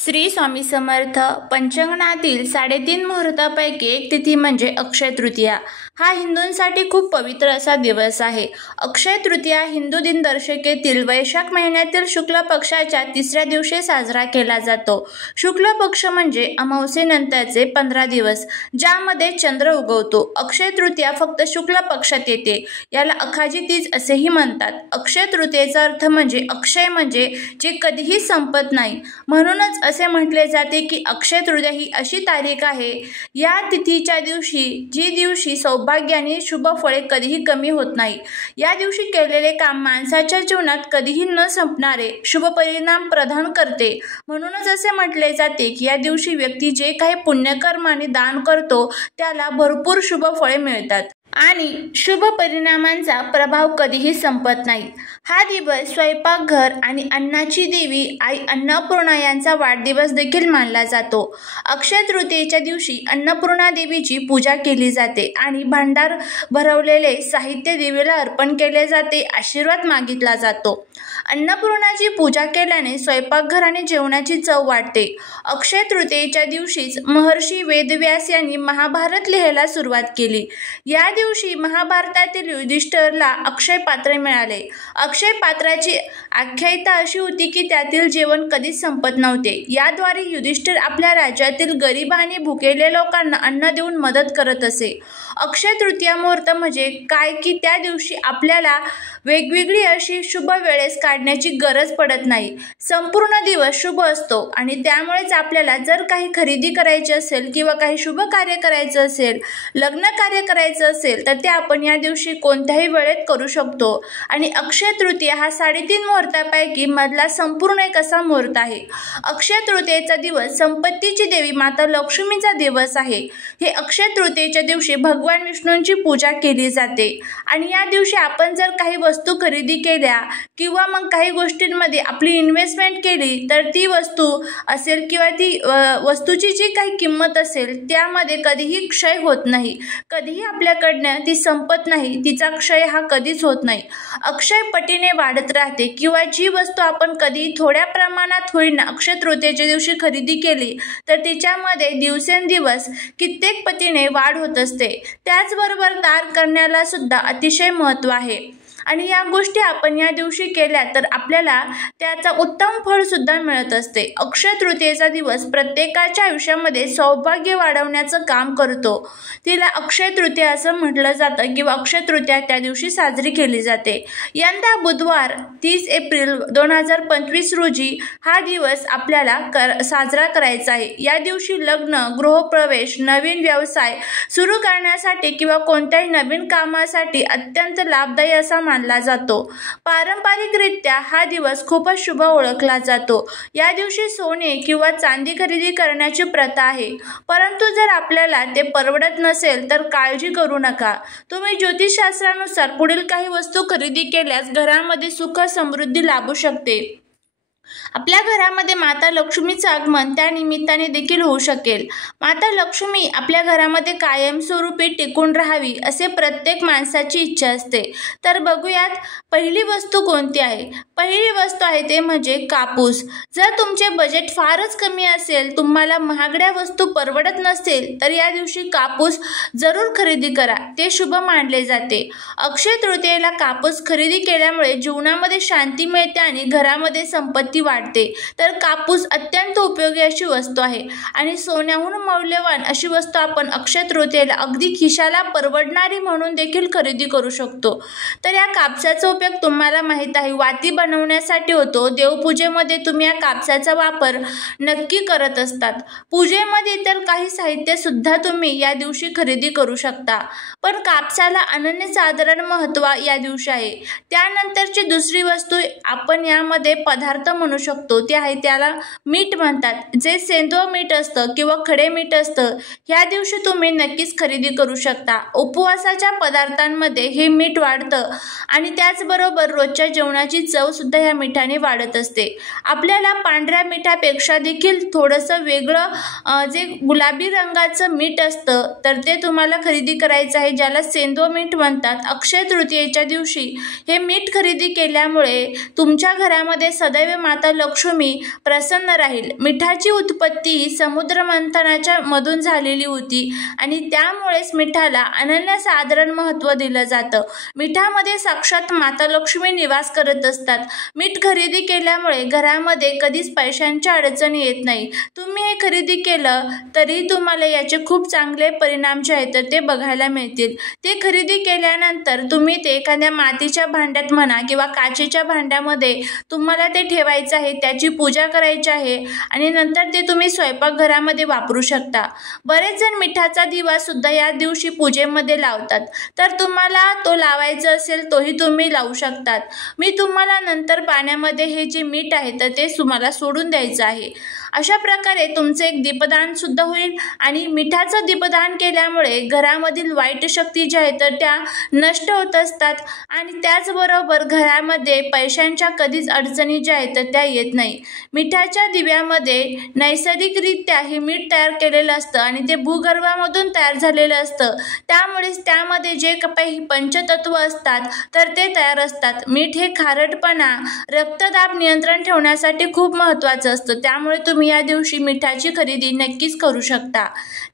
श्री स्वामी समर्थ. पंचांगणातील 3.5 मुहूर्तापैकी एक तिथी म्हणजे अक्षय तृतीया. हा हिंदूंसाठी खूप पवित्र असा दिवस आहे. अक्षय तृतीया हिंदू दिनदर्शिकेतील वैशाख महिन्यातील शुक्ल पक्षाच्या 3ऱ्या दिवशी साजरा केला जातो. शुक्ल पक्ष म्हणजे अमावस्येनंतरचे 15 दिवस ज्यामध्ये चंद्र उगवतो. अक्षय तृतीया फक्त शुक्ल पक्षात येते. याला अखाजी तीज असेही म्हणतात. अक्षय तृतीयेचा अर्थ म्हणजे अक्षय म्हणजे जे कधीही संपत नाही. म्हणूनच असे म्हटले जाते की अक्षय तृतीया ही अशी तारीख आहे या तिथीच्या दिवशी जी दिवशी सौभाग्य आणि शुभ फळे कधीही कमी होत नाही. या दिवशी केलेले काम माणसाच्या जीवनात कधीही न संपणारे शुभ परिणाम प्रदान करते. म्हणूनच असे म्हटले जाते की या दिवशी व्यक्ती जे काही पुण्यकर्म आणि दान करतो त्याला भरपूर शुभ फळे मिळतात आणि शुभ परिणामांचा प्रभाव कधीही संपत नाही. हा दिवस स्वयंपाकघर आणि अन्नाची देवी आई अन्नपूर्णा यांचा वाढदिवस देखील मानला जातो. अक्षय तृतीयेच्या दिवशी अन्नपूर्णा देवीची पूजा केली जाते आणि भांडार भरवलेले साहित्य देवीला अर्पण केले जाते, आशीर्वाद मागितला जातो. अन्नपूर्णाची पूजा केल्याने स्वयंपाकघर आणि जेवणाची चव वाढते. अक्षय तृतीयेच्या दिवशीच महर्षी वेदव्यास यांनी महाभारत लिहायला सुरुवात केली. या दिवशी महाभारतातील युधिष्ठिरला अक्षय पात्र मिळाले. अक्षय पात्राची आख्यायिका अशी होती की त्यातील जेवण कधीच संपत नव्हते. याद्वारे युधिष्ठिर आपल्या राज्यातील गरीब आणि भुकेले लोकांना अन्न देऊन मदत करत असे. अक्षय तृतीया मुहूर्त म्हणजे काय की त्या दिवशी आपल्याला वेगवेगळी अशी शुभ वेळेस काढण्याची गरज पडत नाही. संपूर्ण दिवस शुभ असतो आणि त्यामुळेच आपल्याला जर काही खरेदी करायची असेल किंवा काही शुभ कार्य करायचं असेल, लग्न कार्य करायचं असेल तर ते आपण या दिवशी कोणत्याही वेळेत करू शकतो. आणि अक्षय तृतीया हा 3.5 मुहूर्तापैकी मधला संपूर्ण एक असा मुहूर्त आहे. अक्षय तृतीयेचा दिवस संपत्तीची देवी माता लक्ष्मीचा दिवस आहे. हे अक्षय तृतीयेच्या दिवशी भगवान विष्णूंची पूजा केली जाते आणि या दिवशी आपण जर काही वस्तू खरेदी केल्या किंवा मग काही गोष्टींमध्ये आपली इन्व्हेस्टमेंट केली तर ती वस्तू असेल किंवा ती वस्तूची जी काही किंमत असेल त्यामध्ये कधीही क्षय होत नाही. कधीही आपल्याकडनं ती संपत नाही. तिचा क्षय हा कधीच होत नाही. अक्षय पटीने वाढत राहते किंवा जी वस्तू आपण कधी थोड्या प्रमाणात होईना अक्षय तृतीयेच्या दिवशी खरेदी केली तर तिच्यामध्ये दिवसेंदिवस कित्येक पटीने वाढ होत असते. त्याचबरोबर दान करण्याला सुद्धा अतिशय महत्त्व आहे आणि या गोष्टी आपण या दिवशी केल्या तर आपल्याला त्याचा उत्तम फळ सुद्धा मिळत असते. अक्षय तृतीयेचा दिवस प्रत्येकाच्या आयुष्यामध्ये सौभाग्य वाढवण्याचं काम करतो. तिला अक्षय तृतीया असं म्हटलं जातं किंवा अक्षय तृतीया त्या दिवशी साजरी केली जाते. यंदा बुधवार 30 एप्रिल 2025 रोजी हा दिवस आपल्याला साजरा करायचा आहे. या दिवशी लग्न, गृहप्रवेश, नवीन व्यवसाय सुरू करण्यासाठी किंवा कोणत्याही नवीन कामासाठी अत्यंत लाभदायी असा मानला जातो. पारंपरिकरित्या हा दिवस खूपच शुभ ओळखला जातो. या दिवशी सोने किंवा चांदी खरेदी करण्याची प्रथा आहे. परंतु जर आपल्याला ते परवडत नसेल तर काळजी करू नका. तुम्ही ज्योतिषशास्त्रानुसार पुढील काही वस्तू खरेदी केल्यास घरामध्ये सुख समृद्धी लाभू शकते. आपल्या घरामध्ये माता लक्ष्मीचं आगमन त्या निमित्ताने देखील होऊ शकेल. माता लक्ष्मी आपल्या घरामध्ये कायमस्वरूपी टिकून राहावी असे प्रत्येक माणसाची इच्छा असते. तर बघूयात पहिली वस्तू कोणती आहे. पहिली वस्तू आहे ते म्हणजे कापूस. जर तुमचे बजेट फारच कमी असेल, तुम्हाला महागड्या वस्तू परवडत नसेल तर या दिवशी कापूस जरूर खरेदी करा. ते शुभ मानले जाते. अक्षय तृतीयेला कापूस खरेदी केल्यामुळे जीवनामध्ये शांती मिळते आणि घरामध्ये संपत्ती वाढते. तर कापूस अत्यंत उपयोगी अशी वस्तू आहे आणि सोन्याहून मौल्यवान अशी वस्तू आपण अक्षय तृतीयेला अगदी खिशाला परवडणारी म्हणून देखील खरेदी करू शकतो. तर या कापसाचा उपयोग तुम्हाला माहीत आहे वाती बनवण्यासाठी होतो. देवपूजेमध्ये तुम्ही या कापसाचा वापर नक्की करत असतात. पूजेमध्ये इतर काही साहित्य सुद्धा तुम्ही या दिवशी खरेदी करू शकता. पण कापसाला अनन्यसाधारण महत्त्व या दिवशी आहे. त्यानंतरची दुसरी वस्तू आपण यामध्ये पदार्थ म्हणू शकतो ते आहे त्याला मीठ म्हणतात. जे सेंद्रिय मीठ असतं किंवा खडे मीठ असतं ह्या दिवशी तुम्ही नक्कीच खरेदी करू शकता. उपवासाच्या पदार्थांमध्ये हे मीठ वाढतं आणि त्याचबरोबर रोजच्या जेवणाची चव सुद्धा या मिठाने वाढत असते. आपल्याला पांढऱ्या मिठापेक्षा देखील थोडंसं वेगळं जे गुलाबी रंगाचं मीठ असतं तर ते तुम्हाला खरेदी करायचं आहे ज्याला सेंद्रिय मीठ म्हणतात. अक्षय तृतीयेच्या दिवशी हे मीठ खरेदी केल्यामुळे तुमच्या घरामध्ये सदैव माता माता लक्ष्मी प्रसन्न राहील. मिठाची उत्पत्ती ही समुद्र मंथनाच्या मधून झालेली होती आणि त्यामुळेच मिठाला अनन्यसाधारण महत्त्व दिलं जातं. मिठामध्ये साक्षात माता लक्ष्मी निवास करत असतात. मीठ खरेदी केल्यामुळे घरामध्ये कधीच पैशांच्या अडचणी येत नाही. तुम्ही हे खरेदी केलं तरी तुम्हाला याचे खूप चांगले परिणाम जे आहेत ते बघायला मिळतील. ते खरेदी केल्यानंतर तुम्ही ते एखाद्या मातीच्या भांड्यात म्हणा किंवा काचेच्या भांड्यामध्ये तुम्हाला ते ठेवायचं आहे, त्याची पूजा करायची आहे आणि नंतर ते तुम्ही स्वयंपाकघरामध्ये वापरू शकता. बरेच जण मिठाचा दिवा सुद्धा या दिवशी पूजेमध्ये लावतात, तर तुम्हाला तो लावायचा असेल तोही तुम्ही लावू शकतात. मी तुम्हाला नंतर पाण्यामध्ये हे जे मीठ आहे तर ते तुम्हाला सोडून द्यायचं आहे. अशा प्रकारे तुमचे एक दीपदान सुद्धा होईल आणि मिठाचं दीपदान केल्यामुळे घरामधील वाईट शक्ती ज्या आहेत तर त्या नष्ट होत असतात आणि त्याचबरोबर घरामध्ये पैशांच्या कधीच अडचणी ज्या आहेत तर त्या येत नाही. मिठाच्या दिव्यामध्ये नैसर्गिकरित्या हे मीठ तयार केलेलं असतं आणि ते भूगर्भामधून तयार झालेलं असतं. त्यामुळेच त्यामध्ये जे काही पंचतत्व असतात तर ते तयार असतात. मीठ हे खारटपणा, रक्तदाब नियंत्रण ठेवण्यासाठी खूप महत्त्वाचं असतं. त्यामुळे तुम्ही या दिवशी मिठाची खरेदी नक्कीच करू शकता.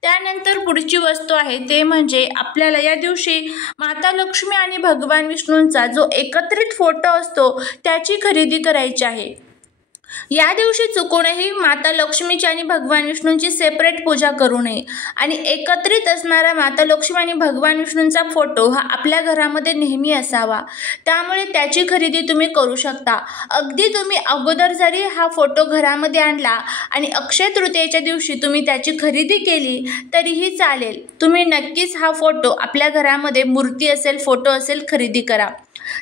त्यानंतर पुढची वस्तू आहे ते म्हणजे आपल्याला या दिवशी माता लक्ष्मी आणि भगवान विष्णूंचा जो एकत्रित फोटो असतो त्याची खरेदी करायची आहे. या दिवशी चुकूनही माता लक्ष्मीची आणि भगवान विष्णूंची सेपरेट पूजा करू नये आणि एकत्रित असणारा माता लक्ष्मी आणि भगवान विष्णूंचा फोटो हा आपल्या घरामध्ये नेहमी असावा. त्यामुळे त्याची खरेदी तुम्ही करू शकता. अगदी तुम्ही अगोदर जरी हा फोटो घरामध्ये आणला आणि अक्षय तृतीयेच्या दिवशी तुम्ही त्याची खरेदी केली तरीही चालेल. तुम्ही नक्कीच हा फोटो आपल्या घरामध्ये, मूर्ती असेल, फोटो असेल, खरेदी करा.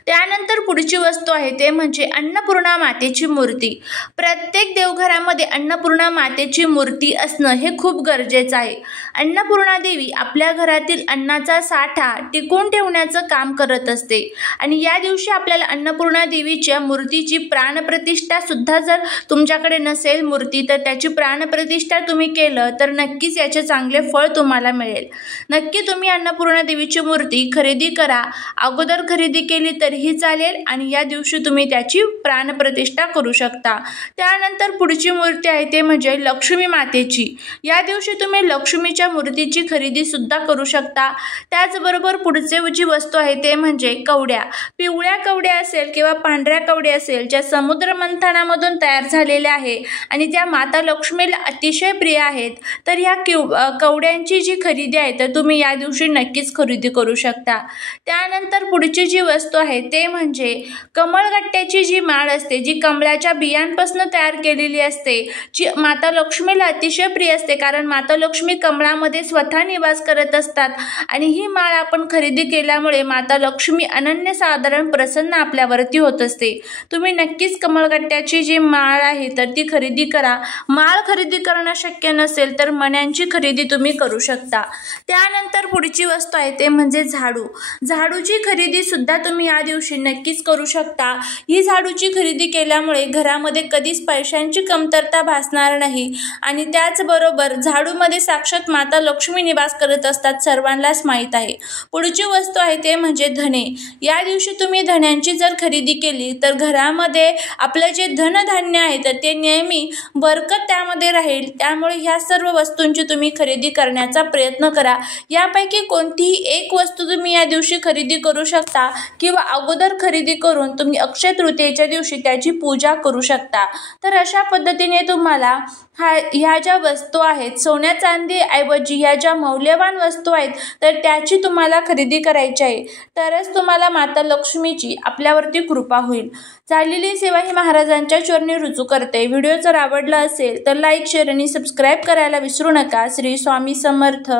त्यानंतर पुढची वस्तू आहे ते म्हणजे अन्नपूर्णा मातेची मूर्ती. प्रत्येक देवघरामध्ये अन्नपूर्णा मातेची मूर्ती असणं हे खूप गरजेचं आहे. अन्नपूर्णा देवी आपल्या घरातील अन्नाचा साठा टिकवून ठेवण्याचं काम करत असते आणि या दिवशी आपल्याला अन्नपूर्णा देवीच्या मूर्तीची प्राणप्रतिष्ठा सुद्धा, जर तुमच्याकडे नसेल मूर्ती तर त्याची प्राणप्रतिष्ठा तुम्ही केलं तर नक्कीच याचे चांगले फळ तुम्हाला मिळेल. नक्की तुम्ही अन्नपूर्णा देवीची मूर्ती खरेदी करा. अगोदर खरेदी केली तरीही चालेल आणि या दिवशी तुम्ही त्याची प्राणप्रतिष्ठा करू शकता. त्यानंतर पुढची मूर्ती आहे ते म्हणजे लक्ष्मी मातेची. या दिवशी तुम्ही लक्ष्मीच्या मूर्तीची खरेदी सुद्धा करू शकता. त्याचबरोबर पुढचे जी वस्तू आहे ते म्हणजे कवड्या. पिवळ्या कवड्या असेल किंवा पांढऱ्या कवड्या असेल ज्या समुद्र मंथनामधून तयार झालेल्या आहे आणि त्या माता लक्ष्मीला अतिशय प्रिय आहेत, तर या कवड्यांची जी खरेदी आहे तर तुम्ही या दिवशी नक्कीच खरेदी करू शकता. त्यानंतर पुढची जी वस्तू आहे ते म्हणजे कमळगट्ट्याची जी माळ असते, जी कमळाच्या बियांपासून तयार केलेली असते, जी माता लक्ष्मीला अतिशय प्रिय असते. कारण माता लक्ष्मी कमळामध्ये स्वतः निवास करत असतात आणि ही माळ आपण खरेदी केल्यामुळे माता लक्ष्मी अनन्यसाधारण प्रसन्न आपल्यावरती होत असते. तुम्ही नक्कीच कमळगट्ट्याची जी माळ आहे तर ती खरेदी करा. माळ खरेदी करणं शक्य नसेल तर मण्यांची खरेदी तुम्ही करू शकता. त्यानंतर पुढची वस्तू आहे ते म्हणजे झाडू. झाडूची खरेदी सुद्धा तुम्ही या दिवशी नक्कीच करू शकता. ही झाडूची खरेदी केल्यामुळे घरामध्ये कधीच पैशांची कमतरता भासणार नाही आणि त्याचबरोबर झाडूमध्ये साक्षात माता लक्ष्मी निवास करत असतात, सर्वांनाच माहीत आहे. पुढची वस्तू आहे ते म्हणजे धने. या दिवशी तुम्ही धन्यांची जर खरेदी केली तर घरामध्ये आपलं जे धनधान्य आहे तर ते नेहमी बरकत त्यामध्ये राहील. त्यामुळे ह्या सर्व वस्तूंची तुम्ही खरेदी करण्याचा प्रयत्न करा. यापैकी कोणतीही एक वस्तू तुम्ही या दिवशी खरेदी करू शकता किंवा अगोदर खरेदी करून तुम्ही अक्षय तृतीयेच्या दिवशी त्याची पूजा करू शकता. तर अशा पद्धतीने तुम्हाला ह्या ज्या वस्तू आहेत, सोन्या चांदी ऐवजी ह्या ज्या मौल्यवान वस्तू आहेत तर त्याची तुम्हाला खरेदी करायची आहे, तरच तुम्हाला माता लक्ष्मीची आपल्यावरती कृपा होईल. झालेली सेवा ही महाराजांच्या चरणी रुजू करते. व्हिडिओ जर आवडला असेल तर लाईक, शेअर आणि सबस्क्राईब करायला विसरू नका. श्री स्वामी समर्थ.